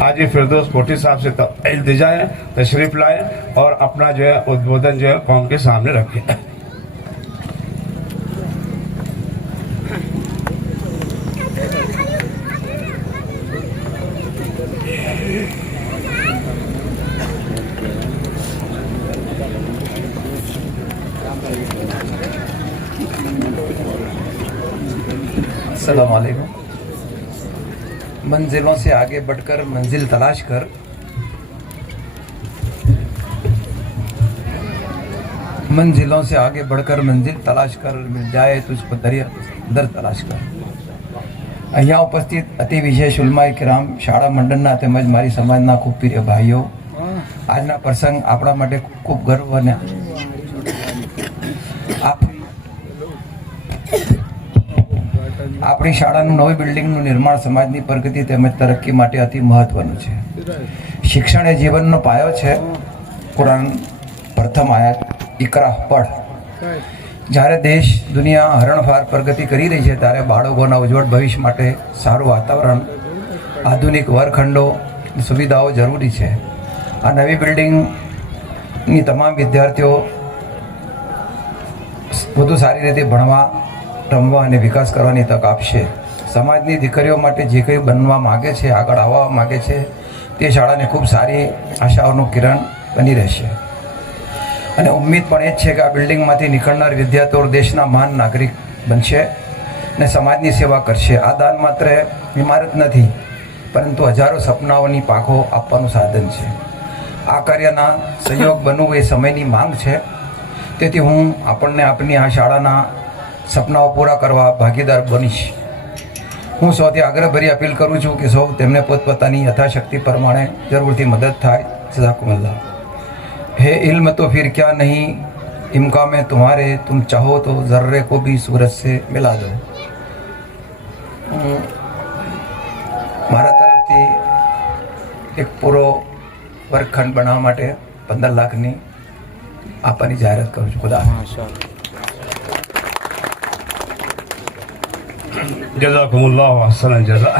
आज फिरदौस कोठी साहब से इल्तिजा है तशरीफ लाए और अपना जो है उद्बोधन जो है कौम के सामने रखें। अस्सलाम वालेकुम। मंजिलों से आगे बढ़कर मंजिल तलाश कर, मंजिलों से आगे बढ़कर मंजिल तलाश कर, मिल जाए तुझको दरिया दर तलाश कर। અહીંયા ઉપસ્થિત અતિ વિશેષ ઉલમાએ કિરામ, શાળા મંડળના તેમજ મારી સમાજના ખૂબ પ્રિય ભાઈઓ, આજના પ્રસંગ આપણા માટે ખૂબ ગર્વ અને આપણી શાળાનું નવી બિલ્ડિંગનું નિર્માણ સમાજની પ્રગતિ તેમજ તરક્કી માટે અતિ મહત્વનું છે। શિક્ષણ એ જીવનનો પાયો છે। કુરાન પ્રથમ આયત ઇકરા પઢ। જ્યારે દેશ દુનિયા હરણફાર પ્રગતિ કરી રહી છે ત્યારે બાળકોના ઉજ્જવળ ભવિષ્ય માટે સારું વાતાવરણ, આધુનિક વર્ગખંડો, સુવિધાઓ જરૂરી છે। આ નવી બિલ્ડિંગની તમામ વિદ્યાર્થીઓ વધુ સારી રીતે ભણવા, રમવા અને વિકાસ કરવાની તક આપશે। સમાજની દીકરીઓ માટે જે કંઈ બનવા માગે છે, આગળ આવવા માગે છે, તે શાળાને ખૂબ સારી આશાઓનું કિરણ બની રહેશે। અને ઉમ્મીદ પણ એ જ છે કે આ બિલ્ડિંગમાંથી નીકળનાર વિદ્યાર્થીઓ દેશના મહાન નાગરિક બનશે અને સમાજની સેવા કરશે। આ દાન માત્ર ઇમારત નથી, પરંતુ હજારો સપનાઓની પાંખો આપવાનું સાધન છે। આ કાર્યના સહયોગ બનવું એ સમયની માંગ છે। તેથી હું આપણને આપની આ શાળાના સપનાઓ પૂરા કરવા ભાગીદાર બનીશ। હું સૌથી આગ્રહભરી અપીલ કરું છું કે સૌ તેમને પોતપોતાની યથાશક્તિ પ્રમાણે જરૂરથી મદદ થાય। જઝાકુમુલ્લાહ। है इल्म तो फिर क्या नहीं, इम्का में तुम्हारे, तुम चाहो तो जर्रे को भी सूरज से मिला दो। मारा तरफथी एक पूरो वर्गखंड बनावा माटे 15 लाखनी आपવાની જાહેરાત કરું છું। ખુદા जज़ाकुमुल्लाह अहसन जज़ा।